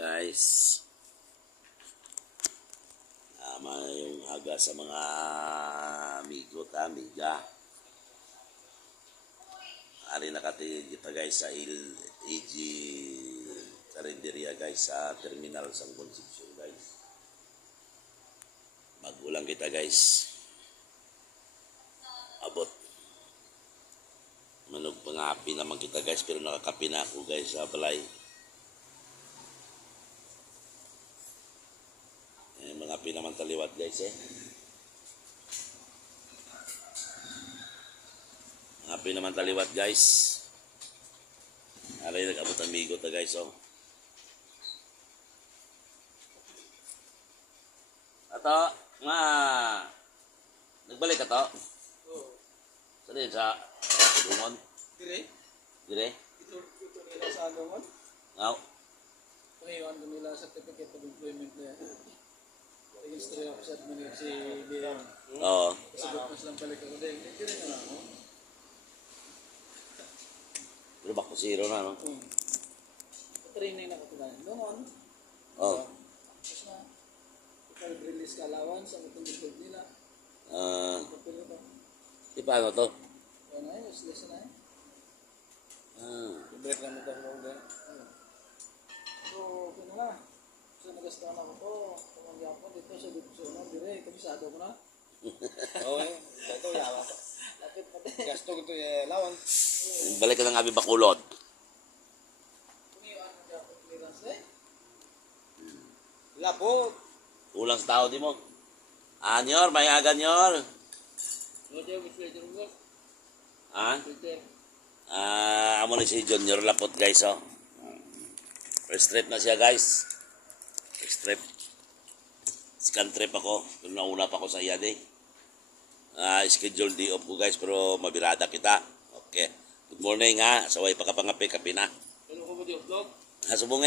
guys. May aga sa mga amigo at amiga. Ari nakatid kita guys sa AG Carinderia guys sa Terminal San Concepcion guys. Magulang kita guys. Abot. Manog pangapi naman kita guys pero nakakapi na ako guys sa balay. Mga pinaman taliwat guys Mga pinaman taliwat guys. Aray nag-abot ang migo ta guys Ato, nga nagbalik ka to? Oo. Saan yun sa Dumon? Dire? Ito nila sa Dumon? Ngaw? Pangiwan ko nila certificate of employment na registry of sa si BM. Oo. Sagot mas lang balik ako din. Hindi rin na ako. Pero bako zero na no? Training na ko tulan. Dumon? Oo. Tapos na. Release ka allowance ang itong nila. Di paano to? Kaya na yun, useless na yun. Break lang ito mo din. So, kung nga. So, nagastahan ako to. Kumanggi ako dito sa Dipsono. Dire, kabisado ko na. Oo, ito yawa. Lapit pa din. Gasto ko ito lawan. Balik ka ng abi Bacolod. Kumiwan mo ako clearance eh. Lapot. Ulang sa tao di mo. Anyor, may aga nyor. Roger, Mr. Boss. Roger. Amo na si Junior Lapot guys First trip na siya guys. First trip. Second trip ako. Pero nauna pa ako sa iyade. Schedule day off ko guys pero mabirada kita. Okay. Good morning Saway pa ka pangapi kapi na. Ano ko mo di vlog? Subong